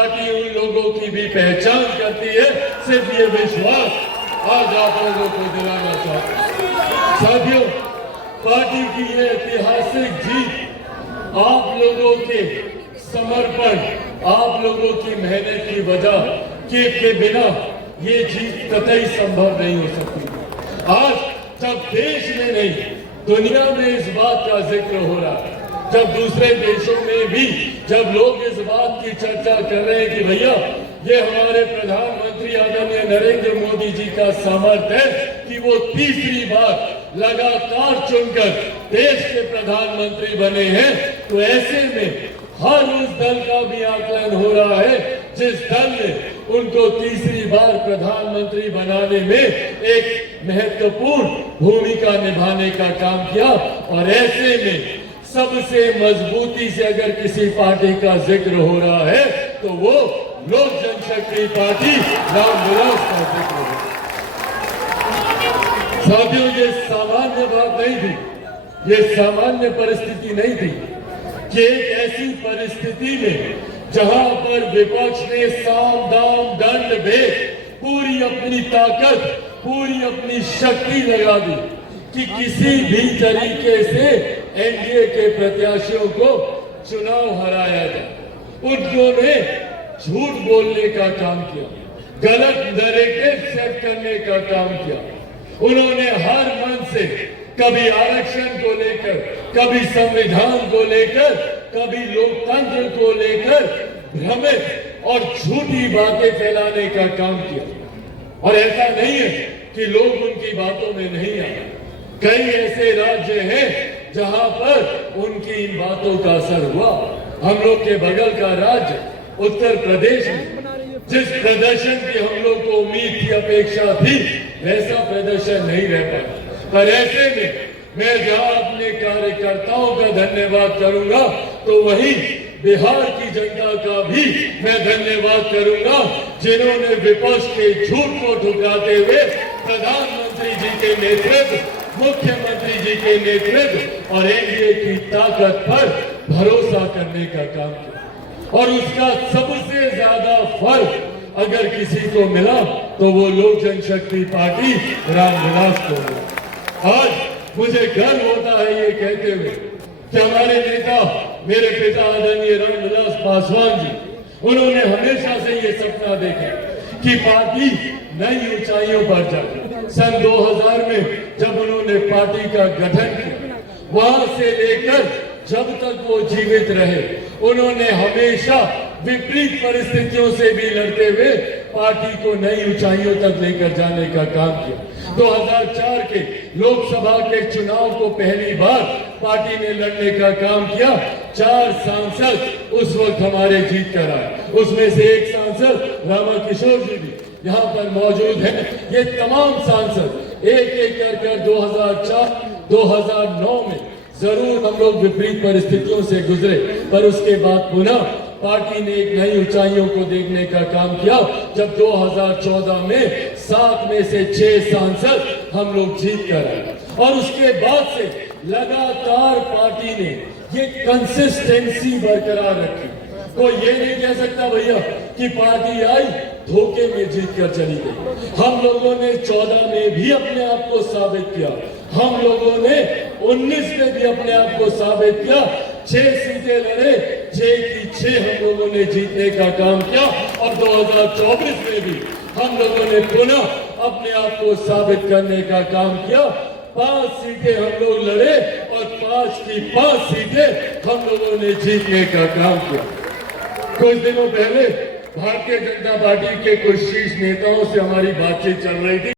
Party उन लोगों की भी पहचान करती है। सिर्फ ये विश्वास आज आप लोगों को दिलाना चाहता हूं। साथियों, पार्टी की ये ऐतिहासिक जीत आप लोगों के समर्पण, आप लोगों की मेहनत की वजह के बिना ये जीत कतई संभव नहीं हो सकती। आज जब देश में नहीं दुनिया में इस बात का जिक्र हो रहा है, जब दूसरे देशों में भी जब लोग इस बात की चर्चा कर रहे हैं कि भैया ये हमारे प्रधानमंत्री आदरणीय नरेंद्र मोदी जी का सामर्थ्य है कि वो तीसरी बार लगातार चुनकर देश के प्रधानमंत्री बने हैं, तो ऐसे में हर उस दल का भी आकलन हो रहा है जिस दल ने उनको तीसरी बार प्रधानमंत्री बनाने में एक महत्वपूर्ण भूमिका निभाने का काम किया। और ऐसे में सबसे मजबूती से अगर किसी पार्टी का जिक्र हो रहा है तो वो लोक जनशक्ति पार्टी रामविलास का जिक्र है। साथियों, ये सामान्य बात नहीं थी, ये सामान्य परिस्थिति नहीं थी कि एक ऐसी परिस्थिति में जहां पर विपक्ष ने साम दाम दंड भेद पूरी अपनी ताकत, पूरी अपनी शक्ति लगा दी कि किसी भी तरीके से एनडीए के प्रत्याशियों को चुनाव हराया जाए। उन्होंने झूठ बोलने का काम किया, गलत नैरेटिव सेट करने का काम किया। उन्होंने हर मन से कभी आरक्षण को लेकर, कभी संविधान को लेकर, कभी लोकतंत्र को लेकर भ्रमित और झूठी बातें फैलाने का काम किया। और ऐसा नहीं है कि लोग उनकी बातों में नहीं आए। कई ऐसे राज्य हैं जहां पर उनकी इन बातों का असर हुआ। हम लोग के बगल का राज्य उत्तर प्रदेश में जिस प्रदर्शन की हम लोग को उम्मीद थी, अपेक्षा थी, वैसा प्रदर्शन नहीं रह पाया। पर ऐसे में मैं जहां अपने कार्यकर्ताओं का धन्यवाद करूंगा तो वहीं बिहार की जनता का भी मैं धन्यवाद करूंगा, जिन्होंने विपक्ष के झूठ को ठुकराते हुए प्रधानमंत्री जी के नेतृत्व, मुख्यमंत्री जी के नेतृत्व और एनडीए की ताकत पर भरोसा करने का काम किया। और उसका सबसे ज्यादा फल अगर किसी को मिला तो वो लोक जनशक्ति पार्टी रामविलास को मिला। आज मुझे गर्व होता है ये कहते हुए कि हमारे नेता, मेरे पिता आदरणीय रामविलास पासवान जी, उन्होंने हमेशा से ये सपना देखा कि पार्टी नई ऊंचाइयों पर जाए। सन 2000 में जब उन्होंने पार्टी का गठन किया, वहां से लेकर जब तक वो जीवित रहे, उन्होंने हमेशा विपरीत परिस्थितियों से भी लड़ते हुए पार्टी को नई ऊंचाइयों तक लेकर जाने का काम किया। 2004 के लोकसभा के चुनाव को पहली बार पार्टी ने लड़ने का काम किया। 4 सांसद उस वक्त हमारे जीत कर आए, उसमें से एक सांसद रामा किशोर जी भी यहाँ पर मौजूद है। ये तमाम सांसद एक एक कर 2004, 2009 में जरूर हम लोग विपरीत परिस्थितियों से गुजरे, पर उसके बाद पुनः पार्टी ने एक नई ऊंचाइयों को देखने का काम किया जब 2014 में 7 में से 6 सांसद हम लोग जीत कर आए। और उसके बाद से लगातार पार्टी ने ये कंसिस्टेंसी बरकरार रखी। कोई ये नहीं कह सकता भैया कि पार्टी आई धोखे में जीत कर चली गई। हम लोगों ने 14 में भी अपने आप को साबित किया, हम लोगों ने 19 में भी अपने आप को साबित किया। 6 सीटें लड़े, 6 की 6 हम लोगों ने जीतने का काम किया। और 2024 में भी हम लोगों ने पुनः अपने आप को साबित करने का काम किया। 5 सीटें हम लोग लड़े और 5 की 5 सीटें हम लोगों ने जीतने का काम किया। कुछ दिनों पहले भारतीय जनता पार्टी के कुछ शीर्ष नेताओं से हमारी बातचीत चल रही थी।